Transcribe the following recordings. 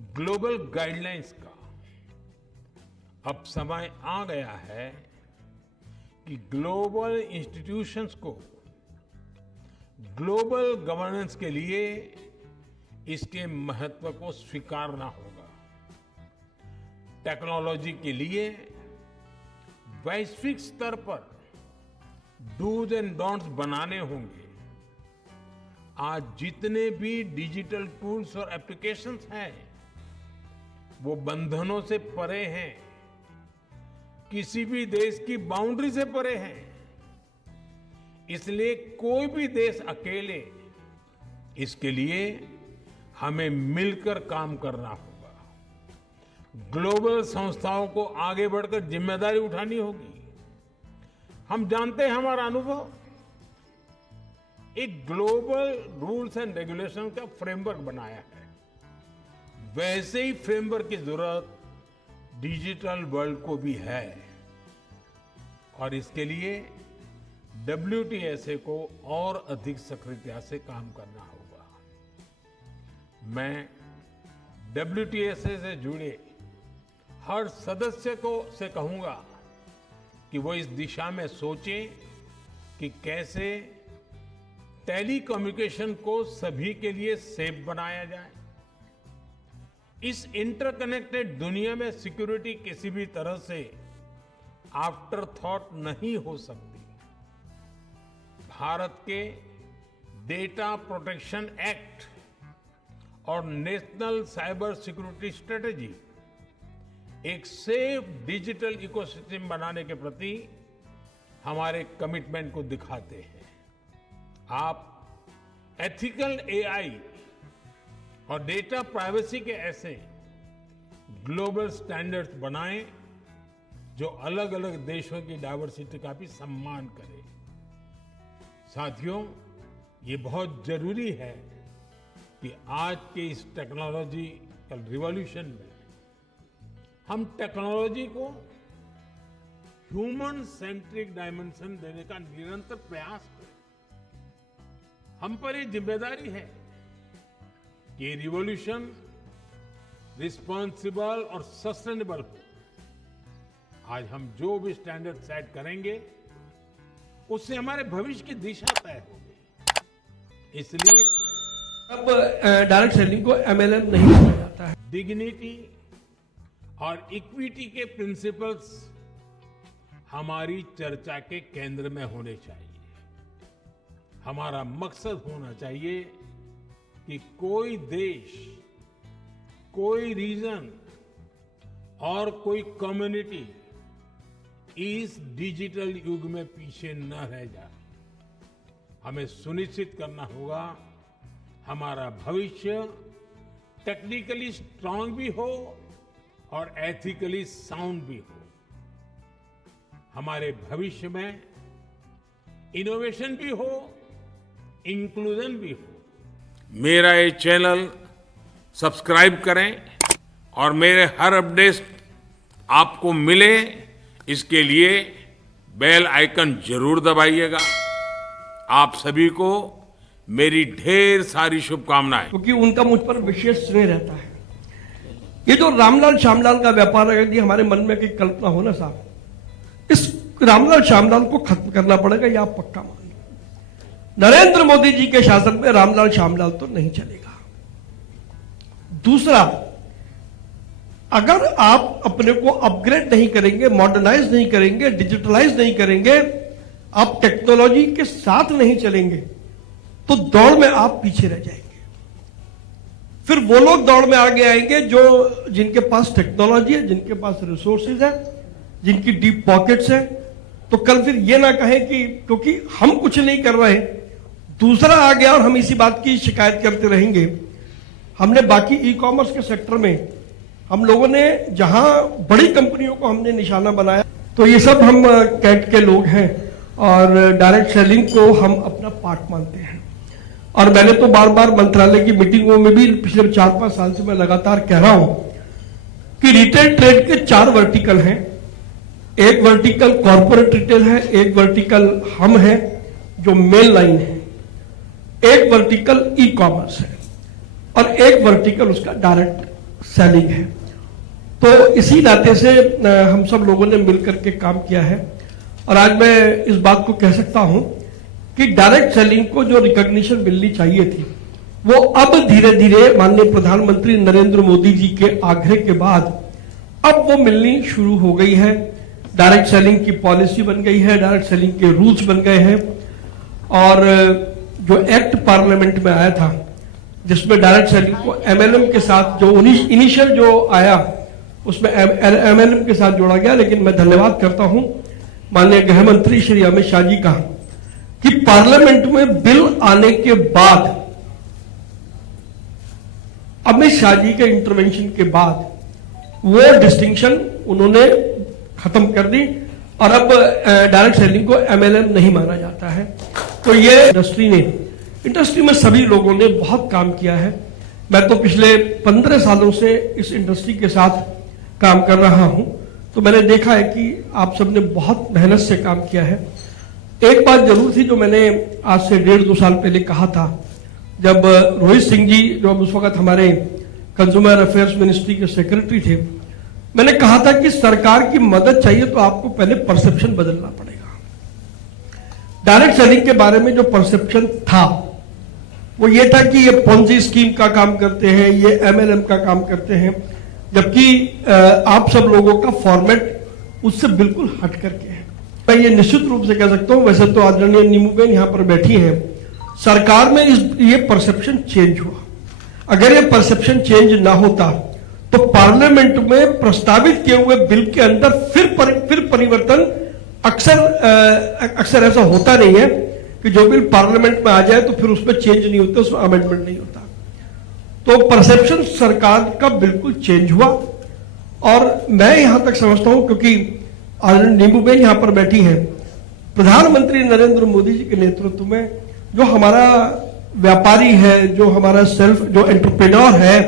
Global guidelines का अब समय आ गया है कि ग्लोबल इंस्टीट्यूशंस को ग्लोबल गवर्नेंस के लिए इसके महत्व को स्वीकारना होगा। टेक्नोलॉजी के लिए वैश्विक स्तर पर डूज एंड डोंट्स बनाने होंगे। आज जितने भी डिजिटल टूल्स और एप्लीकेशंस हैं वो बंधनों से परे हैं, किसी भी देश की बाउंड्री से परे हैं। इसलिए कोई भी देश अकेले इसके लिए हमें मिलकर काम करना होगा। ग्लोबल संस्थाओं को आगे बढ़कर जिम्मेदारी उठानी होगी। हम जानते हैं, हमारा अनुभव एक ग्लोबल रूल्स एंड रेगुलेशन का फ्रेमवर्क बनाया है। वैसे ही फ्रेमवर्क की जरूरत डिजिटल वर्ल्ड को भी है और इसके लिए WTSA को और अधिक सक्रियता से काम करना होगा। मैं WTSA से जुड़े हर सदस्य को से कहूंगा कि वो इस दिशा में सोचें कि कैसे टेलीकम्युनिकेशन को सभी के लिए सेफ बनाया जाए। इस इंटरकनेक्टेड दुनिया में सिक्योरिटी किसी भी तरह से आफ्टर थॉट नहीं हो सकती। भारत के डेटा प्रोटेक्शन एक्ट और नेशनल साइबर सिक्योरिटी स्ट्रेटेजी एक सेफ डिजिटल इकोसिस्टम बनाने के प्रति हमारे कमिटमेंट को दिखाते हैं। आप एथिकल AI और डेटा प्राइवेसी के ऐसे ग्लोबल स्टैंडर्ड्स बनाएं जो अलग अलग देशों की डाइवर्सिटी का भी सम्मान करें। साथियों, ये बहुत जरूरी है कि आज के इस टेक्नोलॉजिकल रिवॉल्यूशन में हम टेक्नोलॉजी को ह्यूमन सेंट्रिक डायमेंशन देने का निरंतर प्रयास करें। हम पर ये जिम्मेदारी है कि ये रिवॉल्यूशन रिस्पॉन्सिबल और सस्टेनेबल हो। आज हम जो भी स्टैंडर्ड सेट करेंगे उससे हमारे भविष्य की दिशा तय होगी। इसलिए अब डायरेक्ट सेलिंग को MLM नहीं कहा जाता है। डिग्निटी और इक्विटी के प्रिंसिपल्स हमारी चर्चा के केंद्र में होने चाहिए। हमारा मकसद होना चाहिए कि कोई देश, कोई रीजन और कोई कम्युनिटी इस डिजिटल युग में पीछे न रह जाए। हमें सुनिश्चित करना होगा हमारा भविष्य टेक्निकली स्ट्रांग भी हो और एथिकली साउंड भी हो। हमारे भविष्य में इनोवेशन भी हो, इंक्लूजन भी हो। मेरा ये चैनल सब्सक्राइब करें और मेरे हर अपडेट आपको मिले, इसके लिए बेल आइकन जरूर दबाइएगा। आप सभी को मेरी ढेर सारी शुभकामनाएं। क्योंकि उनका मुझ पर विशेष स्नेह रहता है। ये जो रामलाल श्यामलाल का व्यापार है, यदि हमारे मन में एक कल्पना हो ना साहब, इस रामलाल श्यामलाल को खत्म करना पड़ेगा, यह आप पक्का मान लो। नरेंद्र मोदी जी के शासन में रामलाल श्यामलाल तो नहीं चलेगा। दूसरा, अगर आप अपने को अपग्रेड नहीं करेंगे, मॉडर्नाइज नहीं करेंगे, डिजिटलाइज नहीं करेंगे, आप टेक्नोलॉजी के साथ नहीं चलेंगे तो दौड़ में आप पीछे रह जाएंगे। फिर वो लोग दौड़ में आगे आएंगे जो जिनके पास टेक्नोलॉजी है, जिनके पास रिसोर्सेज है, जिनकी डीप पॉकेट्स है। तो कल फिर ये ना कहें कि क्योंकि हम कुछ नहीं कर रहे, दूसरा आ गया और हम इसी बात की शिकायत करते रहेंगे। हमने बाकी ई-कॉमर्स के सेक्टर में हम लोगों ने जहां बड़ी कंपनियों को हमने निशाना बनाया, तो ये सब हम कैट के लोग हैं और डायरेक्ट सेलिंग को हम अपना पार्ट मानते हैं। और मैंने तो बार बार मंत्रालय की मीटिंगों में भी पिछले 4-5 साल से मैं लगातार कह रहा हूं कि रिटेल ट्रेड के 4 वर्टिकल हैं। एक वर्टिकल कॉर्पोरेट रिटेल है, एक वर्टिकल हम है जो मेन लाइन है, एक वर्टिकल ई-कॉमर्स है और एक वर्टिकल उसका डायरेक्ट सेलिंग है। तो इसी नाते से हम सब लोगों ने मिलकर के काम किया है और आज मैं इस बात को कह सकता हूं कि डायरेक्ट सेलिंग को जो रिकॉग्निशन मिलनी चाहिए थी वो अब धीरे धीरे माननीय प्रधानमंत्री नरेंद्र मोदी जी के आग्रह के बाद अब वो मिलनी शुरू हो गई है। डायरेक्ट सेलिंग की पॉलिसी बन गई है, डायरेक्ट सेलिंग के रूल्स बन गए हैं और जो एक्ट पार्लियामेंट में आया था जिसमें डायरेक्ट सेलिंग को एमएलएम के साथ जो इनिशियल जो आया उसमें एमएलएम के साथ जोड़ा गया। लेकिन मैं धन्यवाद करता हूं माननीय गृह मंत्री श्री अमित शाह जी का कि पार्लियामेंट में बिल आने के बाद अमित शाह जी के इंटरवेंशन के बाद वो डिस्टिंक्शन उन्होंने खत्म कर दी और अब डायरेक्ट सेलिंग को एमएलएम नहीं माना जाता है। तो ये इंडस्ट्री में सभी लोगों ने बहुत काम किया है। मैं तो पिछले 15 सालों से इस इंडस्ट्री के साथ काम कर रहा हूं, तो मैंने देखा है कि आप सबने बहुत मेहनत से काम किया है। एक बात जरूर थी जो मैंने आज से 1.5-2 साल पहले कहा था, जब रोहित सिंह जी जो उस वक्त हमारे कंज्यूमर अफेयर्स मिनिस्ट्री के सेक्रेटरी थे, मैंने कहा था कि सरकार की मदद चाहिए तो आपको पहले परसेप्शन बदलना पड़ेगा। डायरेक्ट सेलिंग के बारे में जो परसेप्शन था वो ये था कि ये पोंजी स्कीम का काम करते हैं, ये एमएलएम का काम करते हैं, जबकि आप सब लोगों का फॉर्मेट उससे बिल्कुल हट करके है। मैं ये निश्चित रूप से कह सकता हूं, वैसे तो आदरणीय नीमूबेन यहां पर बैठी हैं, सरकार में ये परसेप्शन चेंज हुआ। अगर ये परसेप्शन चेंज ना होता तो पार्लियामेंट में प्रस्तावित किए हुए बिल के अंदर फिर परिवर्तन अक्सर ऐसा होता नहीं है कि जो बिल पार्लियामेंट में आ जाए तो फिर उसमें चेंज नहीं होता, उसमें अमेंडमेंट नहीं होता। तो परसेप्शन सरकार का बिल्कुल चेंज हुआ और मैं यहां तक समझता हूं, क्योंकि नीमूबेन यहां पर बैठी हैं, प्रधानमंत्री नरेंद्र मोदी जी के नेतृत्व में जो हमारा व्यापारी है, जो हमारा जो एंटरप्रेन्योर है,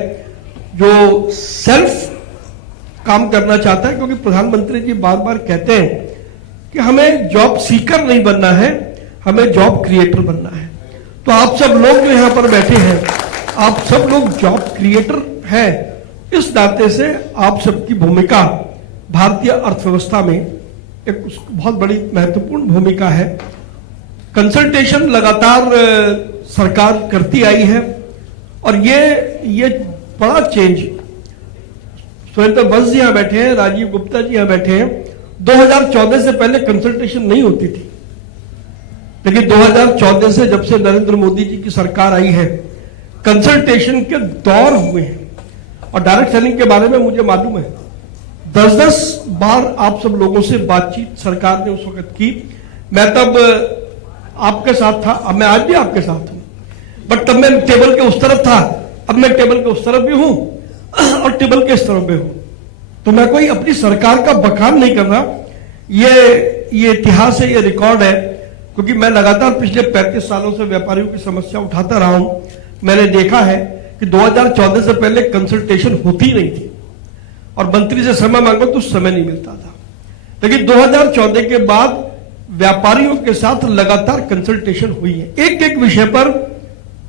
जो सेल्फ काम करना चाहता है, क्योंकि प्रधानमंत्री जी बार बार कहते हैं कि हमें जॉब सीकर नहीं बनना है, हमें जॉब क्रिएटर बनना है। तो आप सब लोग जो यहां पर बैठे हैं, आप सब लोग जॉब क्रिएटर हैं। इस नाते से आप सबकी भूमिका भारतीय अर्थव्यवस्था में एक बहुत बड़ी महत्वपूर्ण भूमिका है। कंसल्टेशन लगातार सरकार करती आई है और ये बड़ा चेंज, सुरेंद्र बंस जी यहां बैठे हैं, राजीव गुप्ता जी यहां बैठे हैं, 2014 से पहले कंसल्टेशन नहीं होती थी, लेकिन 2014 से जब से नरेंद्र मोदी जी की सरकार आई है कंसल्टेशन के दौर हुए हैं। और डायरेक्ट सेलिंग के बारे में मुझे मालूम है 10-10 बार आप सब लोगों से बातचीत सरकार ने उस वक्त की। मैं तब आपके साथ था, अब मैं आज भी आपके साथ हूं, बट तब मैं टेबल के उस तरफ था, अब मैं टेबल के उस तरफ भी हूं और टेबल के इस तरफ भी हूं। तो मैं कोई अपनी सरकार का बखान नहीं कर रहा, ये इतिहास है, ये रिकॉर्ड है, क्योंकि मैं लगातार पिछले 35 सालों से व्यापारियों की समस्या उठाता रहा हूं। मैंने देखा है कि 2014 से पहले कंसल्टेशन होती नहीं थी और मंत्री से समय मांगो तो समय नहीं मिलता था, लेकिन 2014 के बाद व्यापारियों के साथ लगातार कंसल्टेशन हुई है। एक एक विषय पर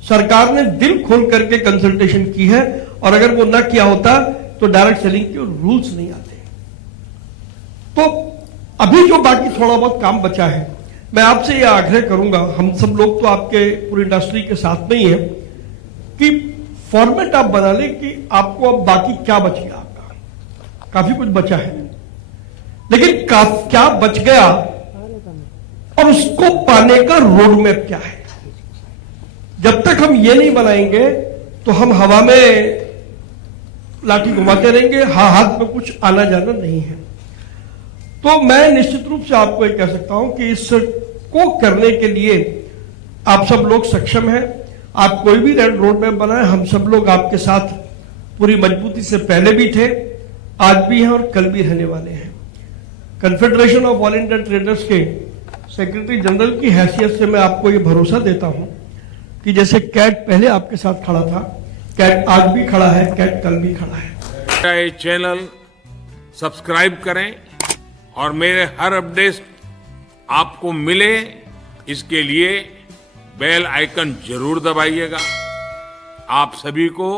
सरकार ने दिल खोल करके कंसल्टेशन की है और अगर वो ना किया होता तो डायरेक्ट सेलिंग के रूल्स नहीं आते। तो अभी जो बाकी थोड़ा बहुत काम बचा है, मैं आपसे यह आग्रह करूंगा, हम सब लोग तो आपके पूरी इंडस्ट्री के साथ में ही है, कि फॉर्मेट आप बना लें कि आपको अब बाकी क्या बच गया। आपका काफी कुछ बचा है, लेकिन क्या बच गया और उसको पाने का रोड मैप क्या है। जब तक हम ये नहीं बनाएंगे तो हम हवा में लाठी घुमाते रहेंगे, हाथ में कुछ आना जाना नहीं है। तो मैं निश्चित रूप से आपको ये कह सकता हूं कि इसको करने के लिए आप सब लोग सक्षम हैं। आप कोई भी रोड मैप बनाए, हम सब लोग आपके साथ पूरी मजबूती से पहले भी थे, आज भी हैं और कल भी रहने वाले हैं। Confederation of all India traders के सेक्रेटरी जनरल की हैसियत से मैं आपको ये भरोसा देता हूं कि जैसे कैट पहले आपके साथ खड़ा था, कैट आज भी खड़ा है, कैट कल भी खड़ा है। मेरा चैनल सब्सक्राइब करें और मेरे हर अपडेट आपको मिले, इसके लिए बेल आइकन जरूर दबाइएगा। आप सभी को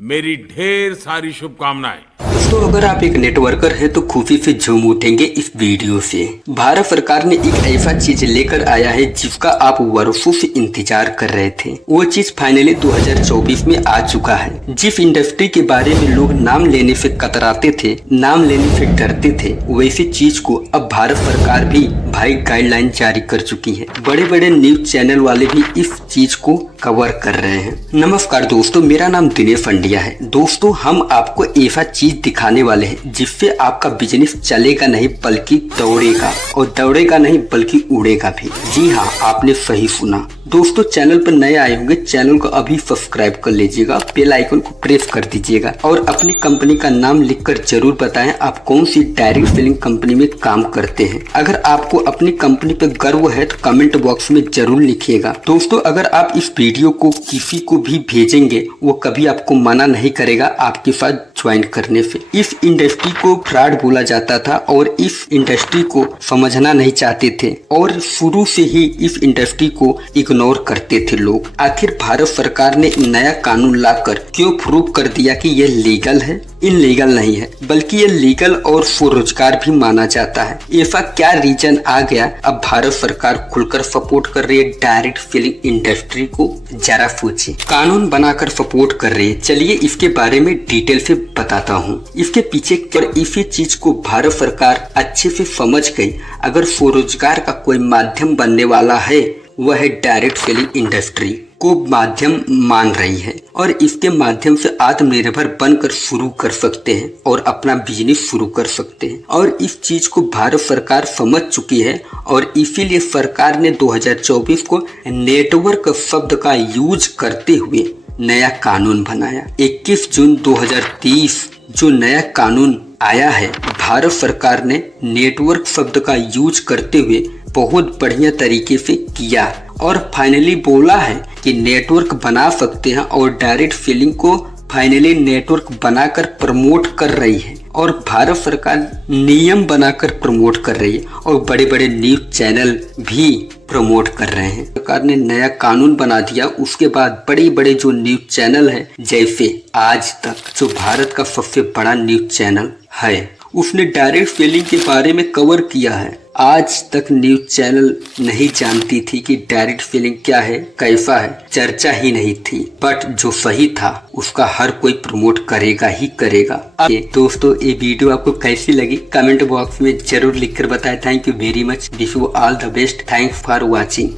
मेरी ढेर सारी शुभकामनाएं। दोस्तों, अगर आप एक नेटवर्कर हैं तो खुशी से झूम उठेंगे इस वीडियो से। भारत सरकार ने एक ऐसा चीज लेकर आया है जिसका आप वर्षों से इंतजार कर रहे थे। वो चीज फाइनली 2024 में आ चुका है। जिस इंडस्ट्री के बारे में लोग नाम लेने से कतराते थे, नाम लेने से डरते थे, वैसी चीज को अब भारत सरकार भी भाई गाइडलाइन जारी कर चुकी है। बड़े बड़े न्यूज चैनल वाले भी इस चीज को कवर कर रहे हैं। नमस्कार दोस्तों, मेरा नाम दिनेश पंड्या है। दोस्तों, हम आपको ऐसा चीज दिखाने वाले हैं जिससे आपका बिजनेस चलेगा नहीं बल्कि दौड़ेगा, और दौड़ेगा नहीं बल्कि उड़ेगा भी। जी हाँ, आपने सही सुना। दोस्तों, चैनल पर नए आए होंगे, चैनल को अभी सब्सक्राइब कर लीजिएगा, बेल आइकन को प्रेस कर दीजिएगा और अपनी कंपनी का नाम लिखकर जरूर बताएं आप कौन सी डायरेक्ट सेलिंग कंपनी में काम करते हैं। अगर आपको अपनी कंपनी पर गर्व है तो कमेंट बॉक्स में जरूर लिखिएगा। दोस्तों, अगर आप इस वीडियो को किसी को भी भेजेंगे, वो कभी आपको मना नहीं करेगा आपके साथ ज्वाइन करने से। इस इंडस्ट्री को फ्रॉड बोला जाता था और इस इंडस्ट्री को समझना नहीं चाहते थे और शुरू से ही इस इंडस्ट्री को इग्नोर करते थे लोग। आखिर भारत सरकार ने नया कानून लाकर क्यों प्रूव कर दिया कि यह लीगल है? इनलीगल नहीं है, बल्कि ये लीगल और स्वरोजगार भी माना जाता है। ऐसा क्या रीजन आ गया अब भारत सरकार खुलकर सपोर्ट कर रही है डायरेक्ट सेलिंग इंडस्ट्री को? जरा सोचिए, कानून बनाकर सपोर्ट कर रही है। चलिए इसके बारे में डिटेल से बताता हूँ। इसके पीछे और इसी चीज को भारत सरकार अच्छे से समझ गई। अगर स्वरोजगार का कोई माध्यम बनने वाला है, वह है डायरेक्ट सेलिंग इंडस्ट्री को माध्यम मान रही है और इसके माध्यम से आत्मनिर्भर बनकर शुरू कर सकते हैं और अपना बिजनेस शुरू कर सकते हैं। और इस चीज को भारत सरकार समझ चुकी है और इसीलिए सरकार ने 2024 को नेटवर्क शब्द का यूज करते हुए नया कानून बनाया। 21 जून 2023 जो नया कानून आया है, भारत सरकार ने नेटवर्क शब्द का यूज करते हुए बहुत बढ़िया तरीके से किया और फाइनली बोला है कि नेटवर्क बना सकते हैं और डायरेक्ट सेलिंग को फाइनली नेटवर्क बनाकर प्रमोट कर रही है और भारत सरकार नियम बनाकर प्रमोट कर रही है और बड़े बड़े न्यूज चैनल भी प्रमोट कर रहे हैं। सरकार ने नया कानून बना दिया, उसके बाद बड़े बड़े जो न्यूज चैनल है, जैसे आज तक जो भारत का सबसे बड़ा न्यूज चैनल है, उसने डायरेक्ट सेलिंग के बारे में कवर किया है। आज तक न्यूज चैनल नहीं जानती थी कि डायरेक्ट सेलिंग क्या है, कैसा है, चर्चा ही नहीं थी। बट जो सही था उसका हर कोई प्रमोट करेगा ही करेगा। दोस्तों, ये वीडियो आपको कैसी लगी कमेंट बॉक्स में जरूर लिखकर बताएं। Thank you very much. Wish you all the best. Thanks for watching.